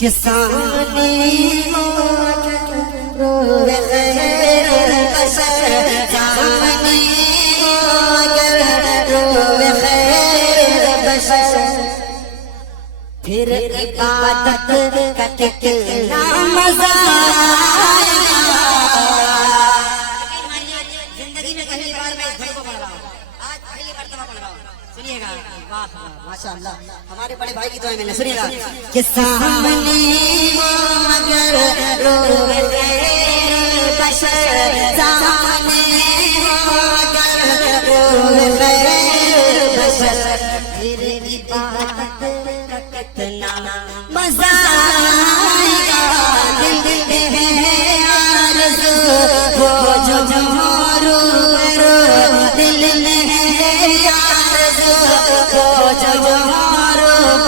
کہ سامنے روے خیر بشر، سامنے روے خیر بشر، پھر عبادت کا کتنا مزہ آئے گا۔ زندگی میں پہلی بار میں اس گھر کو پڑھ رہا ہوں، آج پہلی مرتبہ پڑھ رہا ہوں، سنیے گا۔ واہ ماشاءاللہ، ہمارے بڑے بھائی کی دعائیں میں نے سنیے گا کہ سامنے مگر روے خیر بشر، سامنے مگر روے خیر بشر، پھر عبادت کا کتنا مزہ آئے گا۔ دل میں ہے آرزو وہ جو رو دل میں ہے آرزو وہ جو رو،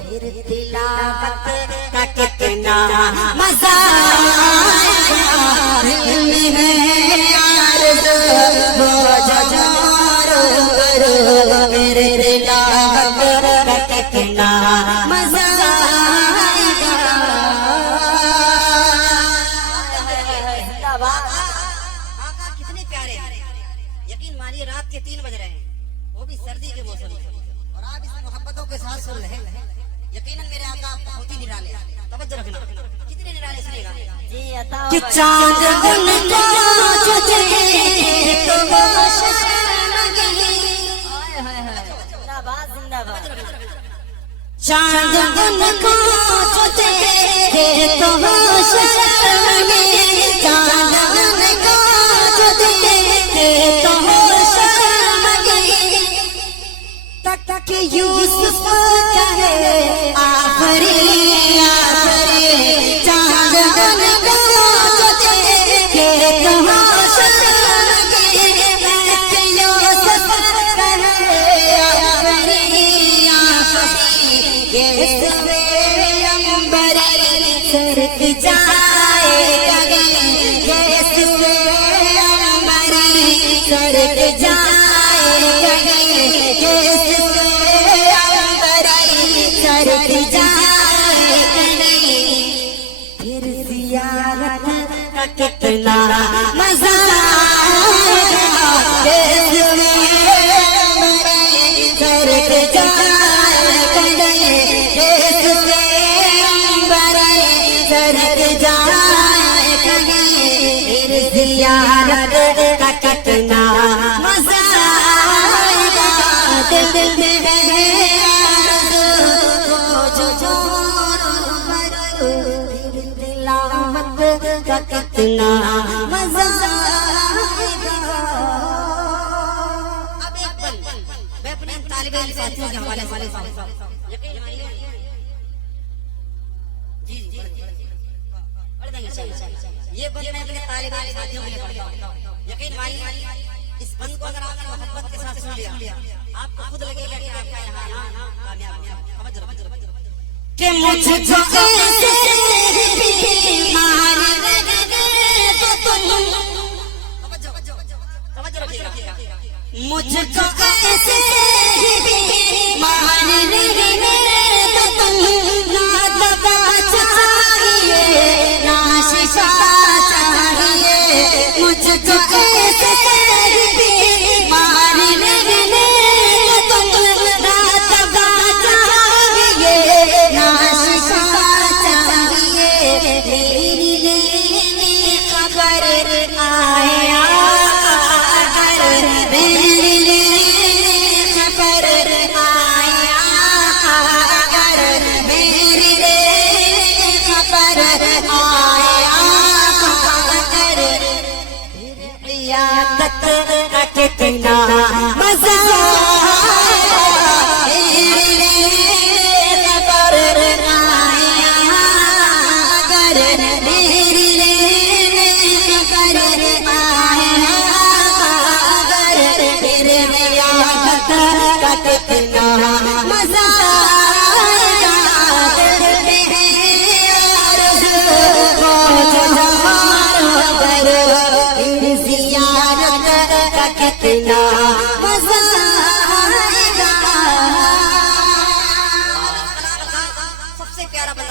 پھر تلاوت کا کتنا مزہ آئے گا۔ دل میں ہے آرزو وہ جو رو، پھر تلاوت کا کتنا مزہ آئے گا۔ آقا کتنے پیارے ہیں، یقین مانیے رات کے 3 بج رہے ہیں، وہ بھی سردی کے موسم میں، اور آپ اس محبتوں کے ساتھ سن رہے ہیں۔ یقیناً میرے آقا بہت ہی نرالے ہیں، توجہ رکھنا، کتنے نرالے سنیے گا کہ چاند ان کو چھجے تو وہ شرمگی، چاند ان کو چھجے تو وہ شرمگی، چاند ان کو چھجے تو وہ شرمگی، تک یوسف کہے آخری آخری، چاند ان کو چھجے تو وہ شرمگی، تک یوسف کہے آخری آخری، یہ سوے امبری سرک جائے گا، یہ سوے امبری سرک جائے گا، یہ سوے امبری سرک جائے گا، پھر زیارت کا کتنا مزہ آئے گا۔ یہ سوے امبری سرک جائے گا، یہ سوے امبری سرک جائے گا، پھر زیارت کا کتنا مزہ آئے گا۔ دل میں ہے آرزو وہ جو رو، پھر تلاوت کا کتنا مزہ آئے گا۔ اب ایک پل میں اپنے طالب علم ساتھیوں کے حوالے سے یقین مانیے، جی پڑھ دیں گے، یہ بند میں اپنے طالب علم ساتھیوں کے لیے پڑھتا ہوں۔ یقین مانیے اس بند کو اگر آپ نے محبت کے ساتھ سن لیا، آپ کو خود لگے گا کہ آپ کا یہاں کامیاب ہے۔ کہ مجھ کو ایسے بیمار لگے تو تم، توجہ رکھیے گا، مجھ کو ایسے بیمار لگے تو تم، نہ دوا چاہیے نہ شفا چاہیے، مجھ کو ایسے بیمار لگے تو تم، نہ دوا چاہیے نہ شفا چاہیے، میری لینے خبر آیا اگر، میری لینے خبر آیا اگر، میری لینے خبر آیا اگر، پھر عیادت کا کتنا مزہ آئے گا۔ میری لینے خبر آیا اگر، میری لینے خبر آیا اگر، پھر عیادت کا کتنا مزہ آئے گا۔ دل میں ہے آرزو وہ جو رو، پھر زیارت کا کتنا مزہ آئے گا۔